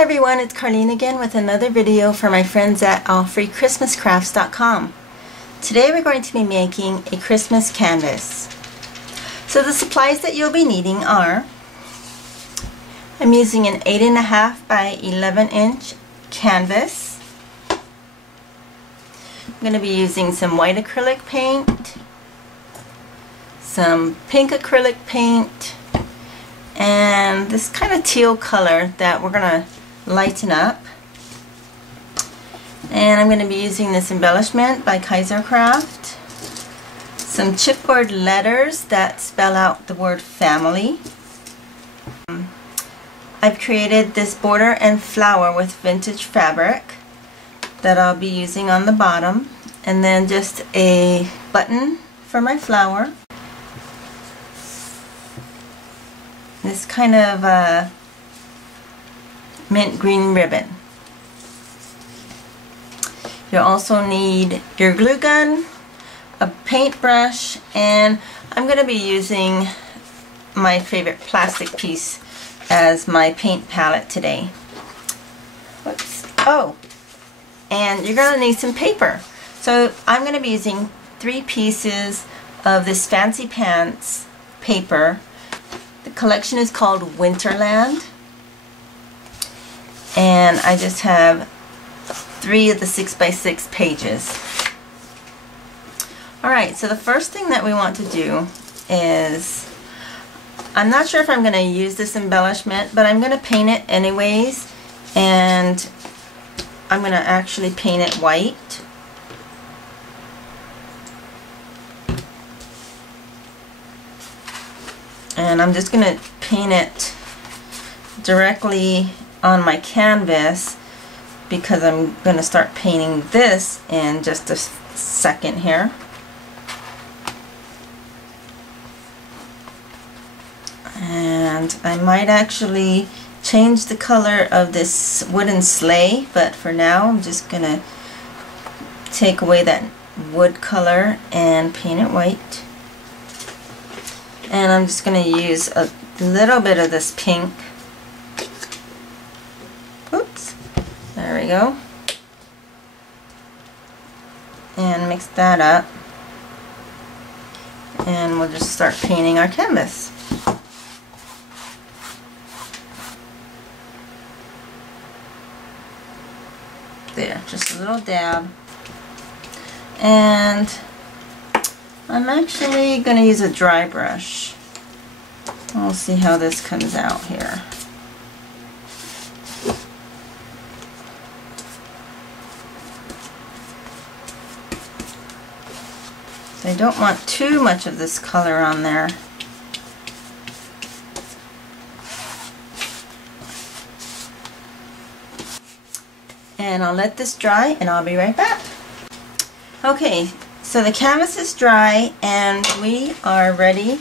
Hi everyone, it's Carlene again with another video for my friends at AllFreeChristmasCrafts.com. Today we're going to be making a Christmas canvas. So the supplies that you'll be needing are, I'm using an 8.5 by 11 inch canvas. I'm going to be using some white acrylic paint, some pink acrylic paint, and this kind of teal color that we're going to lighten up. And I'm going to be using this embellishment by Craft, some chipboard letters that spell out the word family. I've created this border and flower with vintage fabric that I'll be using on the bottom, and then just a button for my flower. This kind of mint green ribbon. You'll also need your glue gun, a paintbrush, and I'm going to be using my favorite plastic piece as my paint palette today. Whoops. Oh, and you're going to need some paper. So I'm going to be using 3 pieces of this Fancy Pants paper. The collection is called Winterland, and I just have 3 of the 6x6 pages. Alright, so the first thing that we want to do is, I'm not sure if I'm going to use this embellishment, but I'm going to paint it anyways, and I'm going to actually paint it white. And I'm just going to paint it directly on my canvas because I'm going to start painting this in just a second here. And I might actually change the color of this wooden sleigh, but for now I'm just going to take away that wood color and paint it white. And I'm just going to use a little bit of this pink. Oops. There we go. And mix that up. And we'll just start painting our canvas. There, just a little dab. And I'm actually going to use a dry brush. We'll see how this comes out here. I don't want too much of this color on there. And I'll let this dry and I'll be right back. Okay. So the canvas is dry and we are ready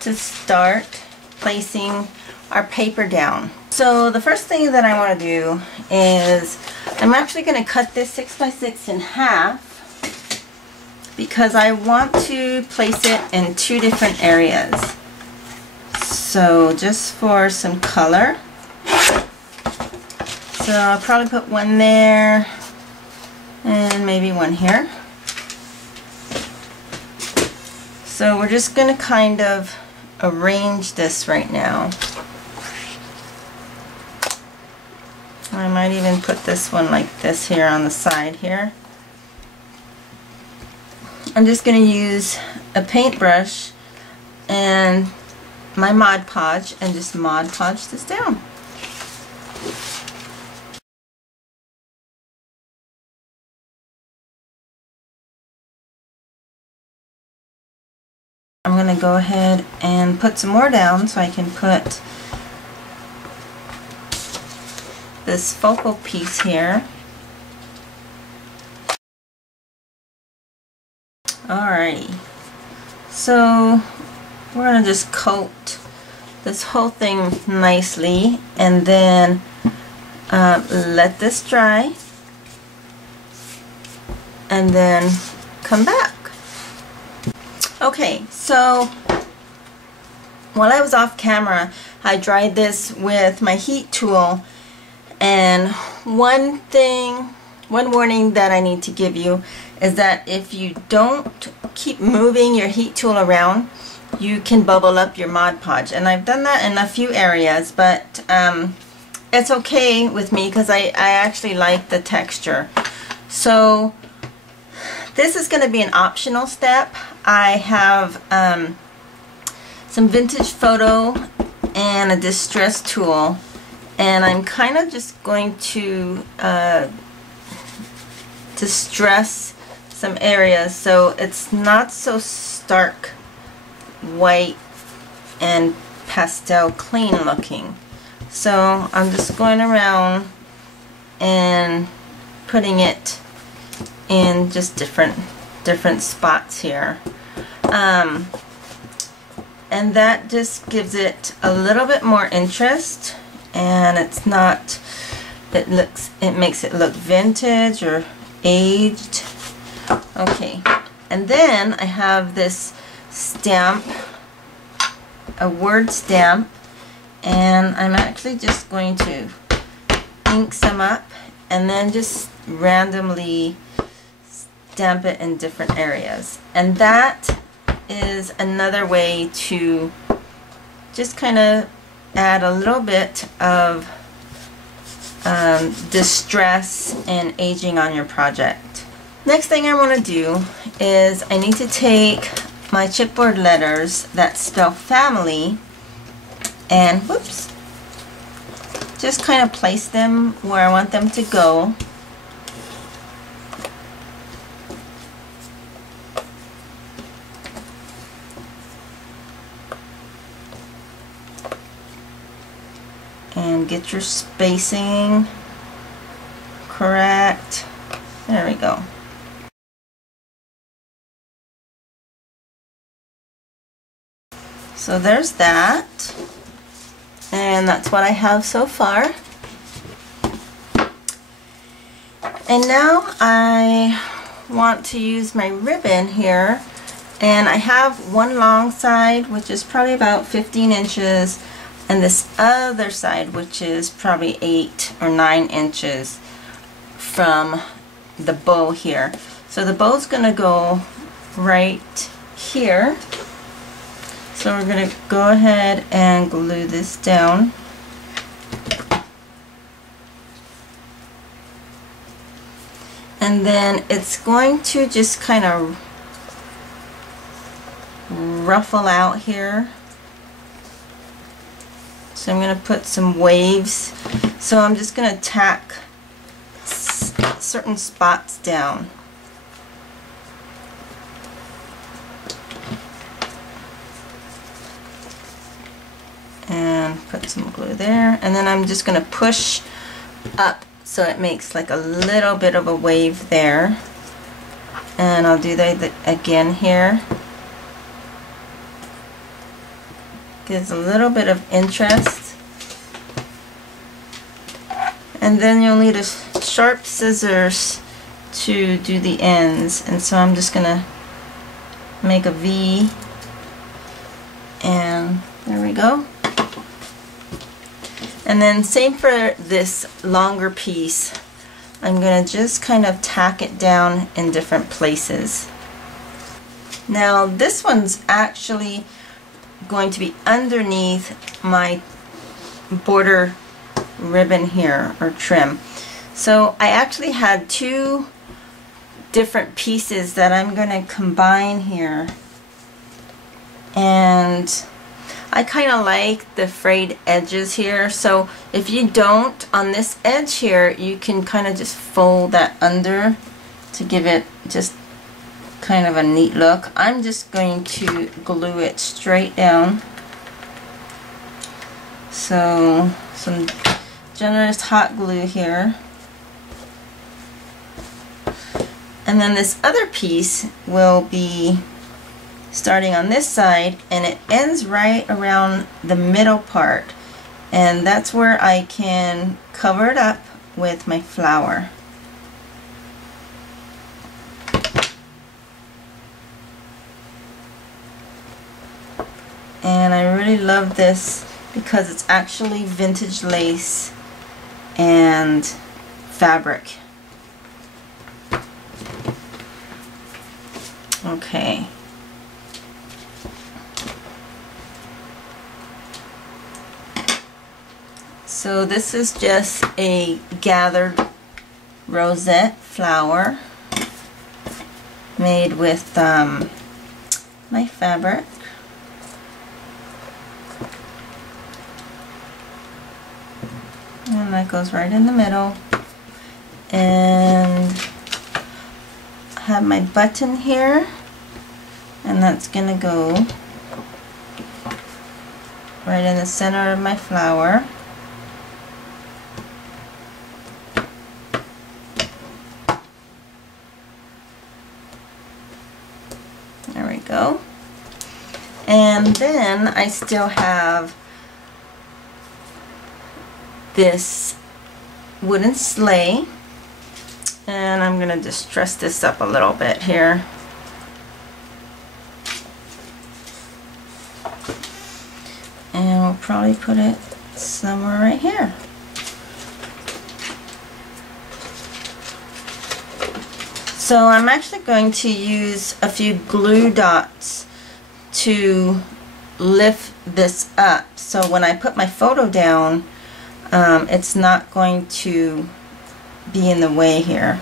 to start placing our paper down. So the first thing that I want to do is I'm actually going to cut this 6x6 in half because I want to place it in 2 different areas. So just for some color. So I'll probably put one there and maybe one here. So we're just going to kind of arrange this right now. I might even put this one like this here on the side here. I'm just going to use a paintbrush and my Mod Podge and just Mod Podge this down. I'm going to go ahead and put some more down so I can put this focal piece here. Alrighty, so we're going to just coat this whole thing nicely and then let this dry and then come back. Okay, so while I was off camera, I dried this with my heat tool, And one warning that I need to give you is that if you don't keep moving your heat tool around, you can bubble up your Mod Podge. And I've done that in a few areas, but it's okay with me because I actually like the texture. So this is going to be an optional step. I have some vintage photo and a distress tool, and I'm kind of just going to distress some areas so it's not so stark white and pastel clean looking. So I'm just going around and putting it in just different spots here, and that just gives it a little bit more interest, and it's not, it makes it look vintage or aged. Okay, and then I have this stamp, a word stamp, and I'm actually just going to ink some up and then just randomly stamp it in different areas. And that is another way to just kind of add a little bit of distress and aging on your project. Next thing I want to do is I need to take my chipboard letters that spell family and whoops, just kind of place them where I want them to go. And get your spacing correct. There we go. So there's that. And that's what I have so far. And now I want to use my ribbon here, and I have one long side which is probably about 15 inches and this other side which is probably 8 or 9 inches from the bow here. So the bow's gonna go right here. So we're going to go ahead and glue this down. And then it's going to just kind of ruffle out here. So I'm going to put some waves. So I'm just going to tack certain spots down. And put some glue there, and then I'm just going to push up so it makes like a little bit of a wave there, and I'll do that again here. Gives a little bit of interest, and then you'll need a sharp scissors to do the ends, and so I'm just going to make a V, and there we go. And then same for this longer piece. I'm going to just kind of tack it down in different places. Now this one's actually going to be underneath my border ribbon here, or trim. So I actually had two different pieces that I'm going to combine here. And I kind of like the frayed edges here, so if you don't, on this edge here, you can kind of just fold that under to give it just kind of a neat look. I'm just going to glue it straight down. So some generous hot glue here. And then this other piece will be starting on this side, and it ends right around the middle part, and that's where I can cover it up with my flower. And I really love this because it's actually vintage lace, and fabric. Okay. So this is just a gathered rosette flower made with my fabric. And that goes right in the middle. And I have my button here, and that's going to go right in the center of my flower. There we go. And then I still have this wooden sleigh, and I'm going to just dress this up a little bit here. And we'll probably put it somewhere right here. So I'm actually going to use a few glue dots to lift this up, so when I put my photo down, it's not going to be in the way here.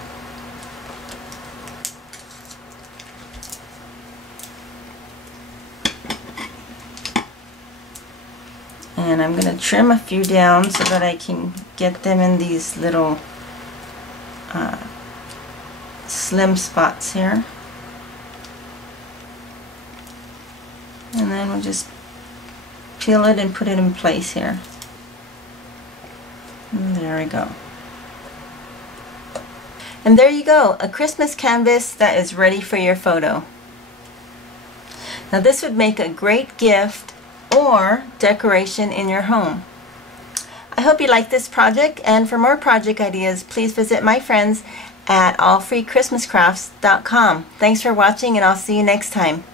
And I'm going to trim a few down so that I can get them in these little slim spots here. And then we'll just peel it and put it in place here. And there we go. And there you go, a Christmas canvas that is ready for your photo. Now this would make a great gift or decoration in your home. I hope you like this project, and for more project ideas, please visit my friends at AllFreeChristmasCrafts.com. Thanks for watching, and I'll see you next time.